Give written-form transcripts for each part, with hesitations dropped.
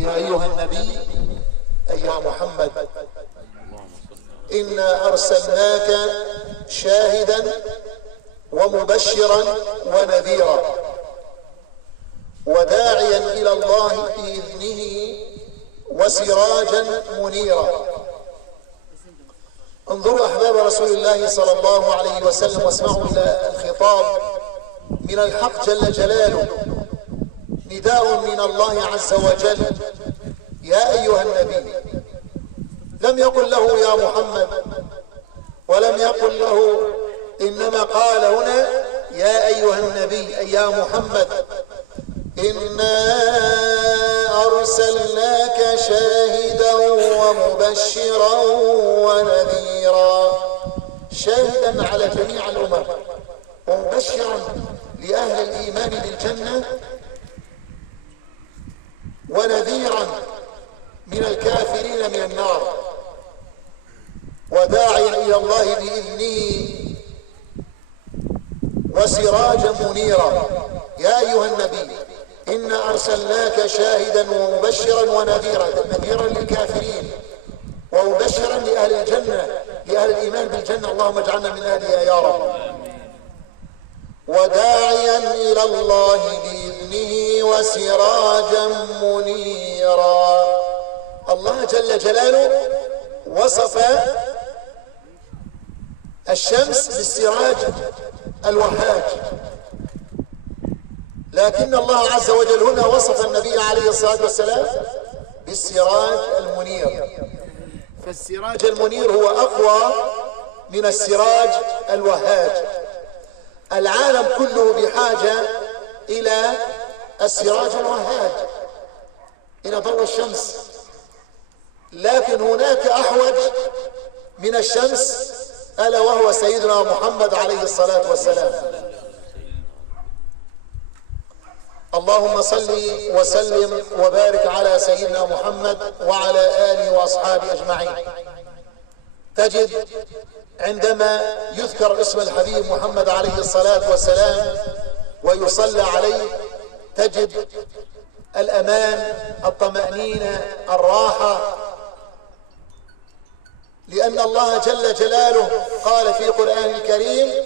يا أيها النبي أي يا محمد إنا أرسلناك شاهدا ومبشرا ونذيرا وداعيا إلى الله بإذنه وسراجا منيرا. انظروا أحباب رسول الله صلى الله عليه وسلم واسمعوا إلى الخطاب من الحق جل جلاله، نداء من الله عز وجل: يا أيها النبي. لم يقل له يا محمد ولم يقل له، إنما قال هنا يا أيها النبي أي يا محمد إنا أرسلناك شاهدا ومبشرا ونذيرا، شاهدا على جميع الأمم ومبشرا لأهل الإيمان بالجنة ونذيرا من الكافرين من النار، وداعيا إلى الله بإذنه وسراجا منيرا. يا أيها النبي إنا أرسلناك شاهدا ومبشرا ونذيرا، نذيرا للكافرين ومبشرا لأهل الجنة، لأهل الإيمان بالجنة، اللهم اجعلنا من أهلها يا رب. وداعيا إلى الله بإذنه وسراجا منيرا. الله جل جلاله وصف الشمس بالسراج الوهاج، لكن الله عز وجل هنا وصف النبي عليه الصلاة والسلام بالسراج المنير، فالسراج المنير هو أقوى من السراج الوهاج. العالم كله بحاجة إلى السراج الوهاج، إلى ضوء الشمس، لكن هناك أحوج من الشمس ألا وهو سيدنا محمد عليه الصلاة والسلام. اللهم صل وسلم وبارك على سيدنا محمد وعلى آله وأصحابه أجمعين. تجد عندما يذكر اسم الحبيب محمد عليه الصلاة والسلام ويصلى عليه تجد الأمان، الطمأنينة، الراحة، لأن الله جل جلاله قال في القرآن الكريم: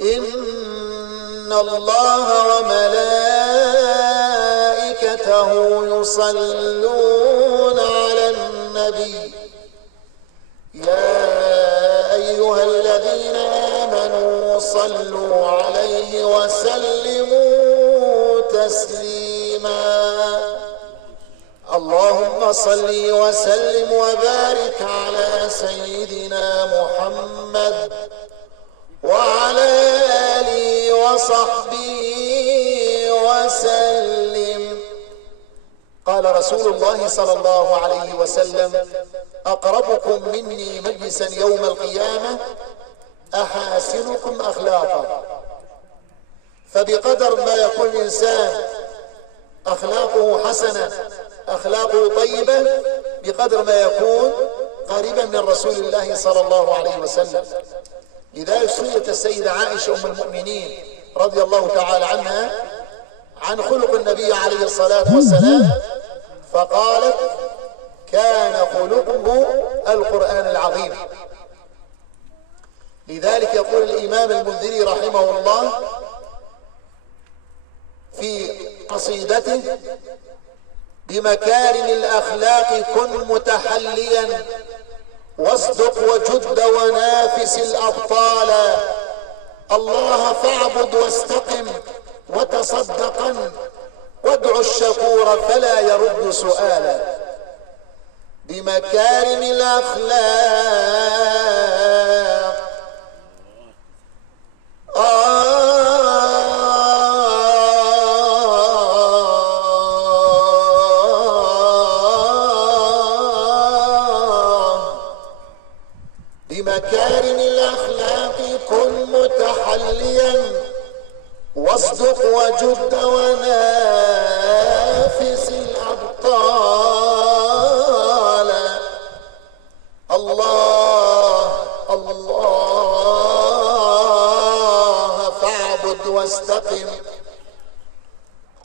إن الله وملائكته يصلون على النبي يا أيها الذين آمنوا صلوا عليه وسلموا تسليما. اللهم صل وسلم وبارك على سيدنا محمد وعلى آله وصحبه وسلم. قال رسول الله صلى الله عليه وسلم: أقربكم مني مجلسا يوم القيامة أحاسنكم أخلاقا. فبقدر ما يكون الإنسان أخلاقه حسنة، أخلاقه طيبة، بقدر ما يكون قريبا من رسول الله صلى الله عليه وسلم. لذلك سئلت السيدة عائشة أم المؤمنين رضي الله تعالى عنها عن خلق النبي عليه الصلاة والسلام، فقالت: كان خلقه القرآن العظيم. لذلك يقول الإمام المنذري رحمه الله في قصيدته: بمكارم الأخلاق كن متحليا واصدق وجد ونافس الأبطال، الله فاعبد واستقم وتصدقا وادع الشكور فلا يرد سؤالا. بمكارم الأخلاق بمكارم الأخلاق كن متحليا واصدق وجد ونافس الأبطال. الله الله فاعبد واستقم،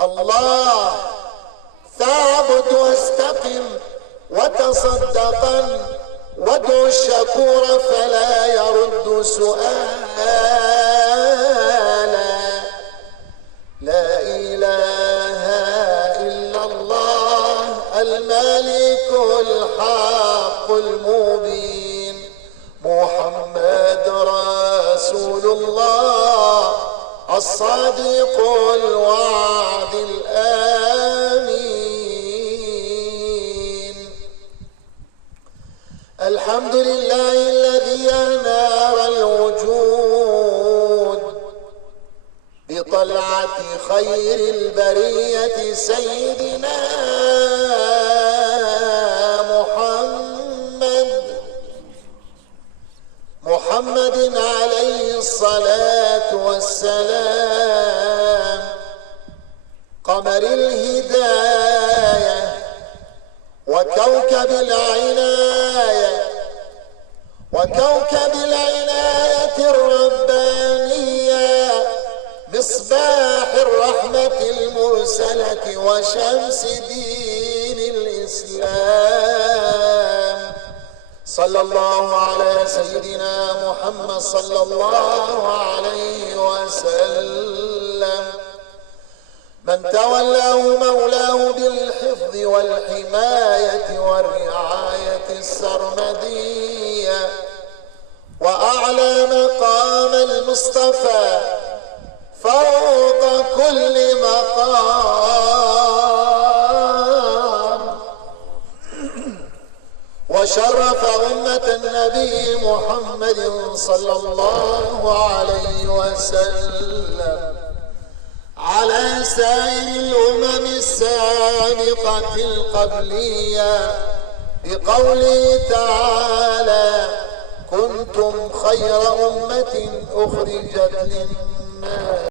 الله فاعبد واستقم وتصدقا وادع الشكور فلا يرد سؤالا. لا إله إلا الله الملك الحق المبين محمد رسول الله الصادق الوعد الآمين. الحمد لله الذي أنار الوجود بطلعة خير البرية سيدنا محمد عليه الصلاة والسلام، قمر الهداية وكوكب العناية الربانية، مصباح الرحمة المرسلة وشمس دين الإسلام. صلى الله على سيدنا محمد صلى الله عليه وسلم، من تولاه مولاه بالحفظ والحماية والرعاية السرمدية، وأعلى مقام المصطفى فوق كل مقام، وشرف أمة النبي محمد صلى الله عليه وسلم على سائر الأمم السابقة القبلية بقوله تعالى: كنتم خير أمة أخرجت للناس